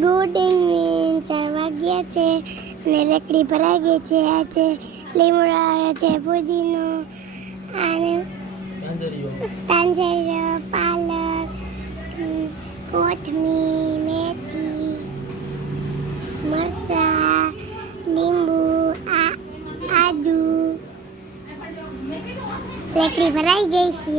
Good evening ચાર વાગ્યા છે ને રકડી ભરાઈ ગઈ છે આજે. લીમડા આવ્યો છે પુદીનો અને તાંજર પાલક કોથમીર, મેથી, મરચાં, લીંબુ આદુ. રકડી ભરાઈ ગઈ છે.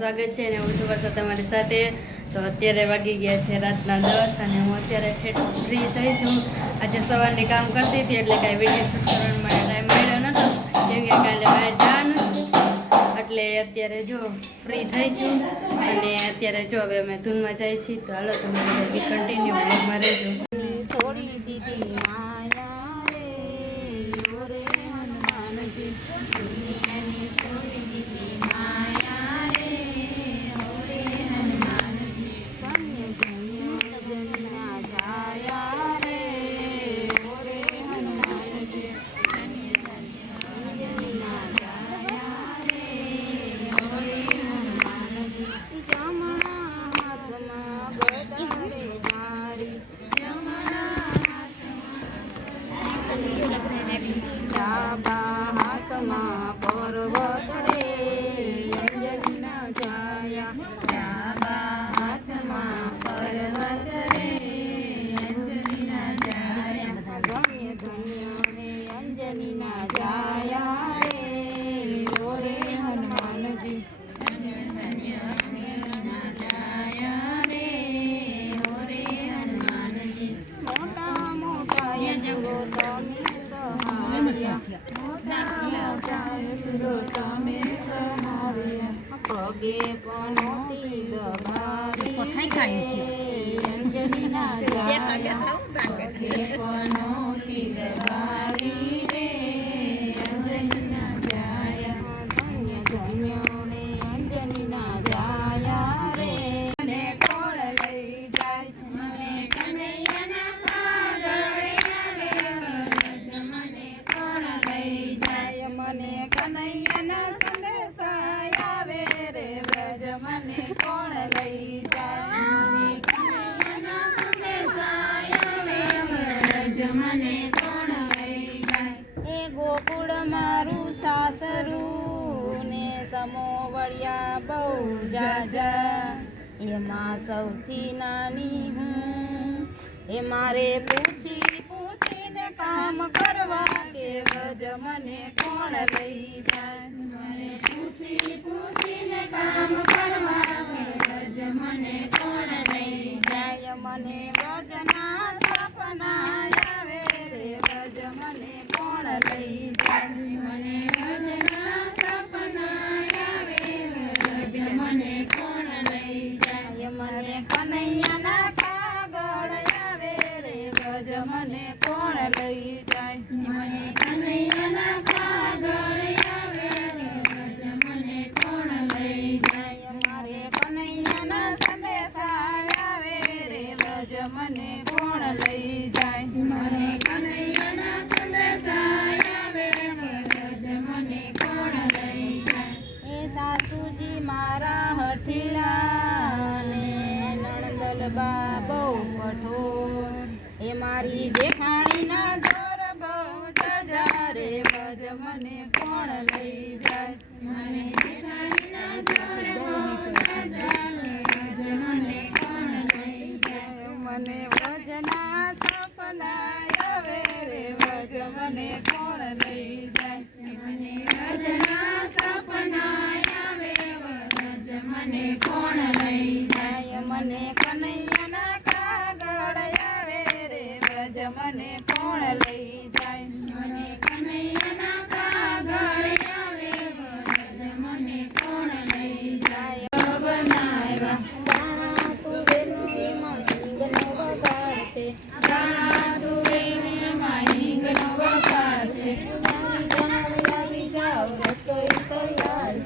સ્વાગત છે અને હું છું વર્ષા તમારી સાથે. તો અત્યારે વાગી ગયા છે રાતના દસ અને હું અત્યારે ફ્રી થઈ છું. આજે સવારની કામ કરતી હતી એટલે કાંઈ વીડિયો શૂટ કરવા માટે ટાઈમ મળ્યો નહોતો કેમ કે કાલે બહાર જવાનું એટલે અત્યારે જો ફ્રી થઈ છું. અને અત્યારે જો હવે અમે ધૂનમાં જઈએ છીએ. તો હાલો તમે કન્ટિન્યુ રહેજો. પગે પનોતી દબાવી અંજલિના જાયા પગે પનોતી દબાવી રે. અંજલિના જાયા ધન્ય ધન્ય બહુ જાજા. એમાં સૌથી નાની હું. એ મારે પૂછી પૂછીને કામ કરવા કે મને કોણ લઈ જાય? કોણ લઈ જાય? મને જેઠાણીના મને વજના સપના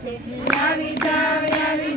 છે. આવી જાવ આવી